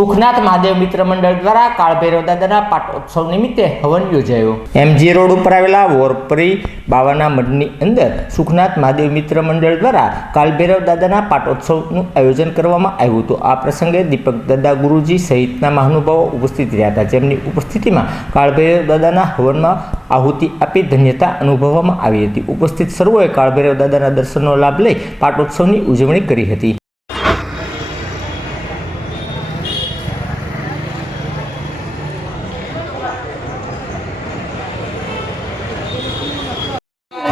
સુખનાથ મહાદેવ મિત્ર મંડળ દ્વારા કાળભૈરવ દાદાના પાટોત્સવ નિમિત્તે હવન યોજાયો. એમજી રોડ ઉપર આવેલા વોરપરી બાવાના મઢની અંદર સુખનાથ મહાદેવ મિત્ર મંડળ દ્વારા કાળભૈરવ દાદાના પાટોત્સવનું આયોજન કરવામાં આવ્યું હતું. આ પ્રસંગે દીપક દાદા ગુરુજી સહિતના મહાનુભાવો ઉપસ્થિત રહ્યા હતા. જેમની ઉપસ્થિતિમાં કાળભૈરવ દાદાના હવનમાં આહુતિ આપી ધન્યતા અનુભવવામાં આવી હતી. ઉપસ્થિત સર્વોએ કાળભૈરવ દાદાના દર્શનનો લાભ લઈ પાટોત્સવની ઉજવણી કરી હતી.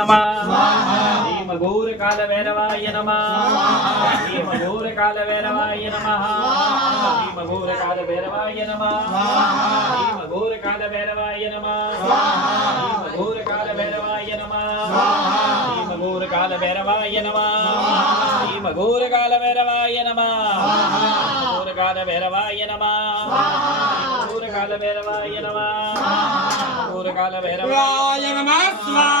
నమ శ్రీమ గౌరకాల వేరవాయ నమ శ్రీమ గౌరకాల వేరవాయ నమ శ్రీమ గౌరకాల వేరవాయ నమ శ్రీమ గౌరకాల వేరవాయ నమ శ్రీమ గౌరకాల వేరవాయ నమ శ్రీమ గౌరకాల వేరవాయ నమ స్వాహ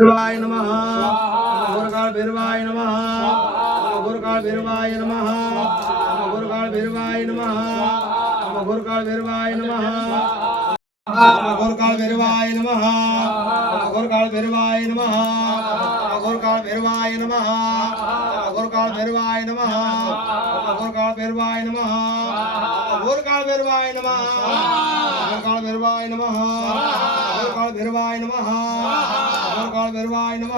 ભૈરવાય નમઃ કાલ ભૈરવાય નમઃ કાલ ભૈરવાય નમઃ ઘોર કાલ ભૈરવાય નમઃ ઘોર કાલ ભૈરવાય નમઃ નમઃ ભૈરવાય નમઃ ગુરકાળ ભૈરવાય નમઃ ગુરકાળ ભૈરવાય નમઃ ગુરકાળ ભૈરવાય નમઃ ગુરકાળ ભૈરવાય નમઃ ગુરકાળ ભૈરવાય નમઃ ગુરકાળ ભૈરવાય નમઃ ગુરકાળ ભૈરવાય નમઃ ગુરકાળ ભૈરવાય નમઃ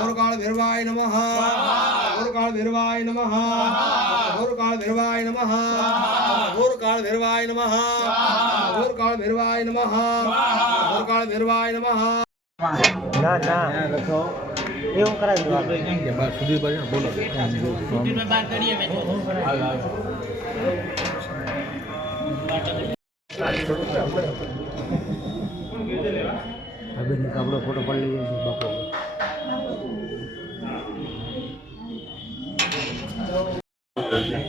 ગુરકાળ ભૈરવાય નમઃ ગુરકાળ ભૈરવાય નમઃ ગુરકાળ ભૈરવાય નમઃ ગુરકાળ ભૈરવાય નમઃ ગુરકાળ ભૈરવાય નમઃ ગુરકાળ ભૈરવાય નમઃ ગુરકાળ ભૈરવાય એવું કરાવી દો સુધીરભાઈ બોલો અભિનંદન ફોટો પડી લઈએ છીએ બાપો Thank